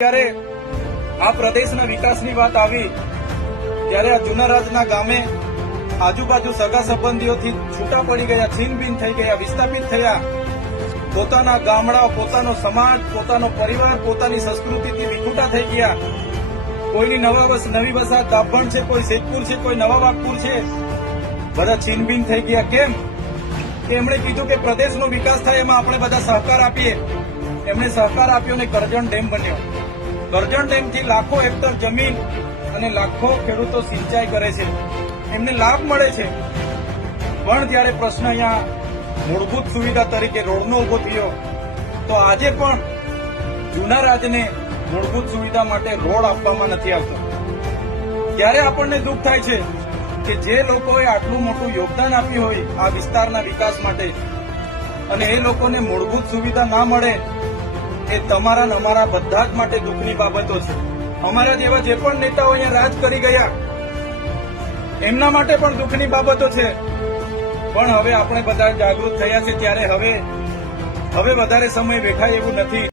ત્યારે આ પ્રદેશના વિકાસની વાત આવી ત્યારે આ જુનારાજના ગામે આજુબાજુ સગા સંબંધીઓથી છૂટા પડી ગયા, છીનબીન થઈ ગયા, વિસ્થાપિત થયા. પોતાના ગામડા, પોતાનો સમાજ, પોતાનો પરિવાર, પોતાની સંસ્કૃતિથી વિખૂટા થઈ ગયા. કોઈની નવી વસાહત દાભણ છે, કોઈ શેખપુર છે, કોઈ નવાબાગપુર છે, બધા છીનબીન થઈ ગયા. કેમ કે એમણે કીધું કે પ્રદેશનો વિકાસ થાય એમાં આપણે બધા સહકાર આપીએ. એમણે સહકાર આપ્યો અને કરજણ ડેમ બન્યો. કરજણ ડેમથી લાખો હેક્ટર જમીન અને લાખો ખેડૂતો સિંચાઈ કરે છે, એમને લાભ મળે છે. પણ ત્યારે પ્રશ્ન અહીંયા મૂળભૂત સુવિધા તરીકે રોડનો ઉભો થયો. તો આજે પણ જૂના રાજને મૂળભૂત સુવિધા માટે રોડ આપવામાં નથી આવતો. ત્યારે આપણને દુઃખ થાય છે કે જે લોકોએ આટલું મોટું યોગદાન આપ્યું હોય આ વિસ્તારના વિકાસ માટે અને એ લોકોને મૂળભૂત સુવિધા ના મળે, એ તમારા ને અમારા બધા જ માટે દુઃખની બાબતો છે. અમારા જેવા જે પણ નેતાઓ અહીંયા રાજ કરી ગયા એમના માટે પણ દુઃખની બાબતો છે. પણ હવે આપણે બધા જાગૃત થયા છે ત્યારે હવે વધારે સમય બેઠાય એવું નથી.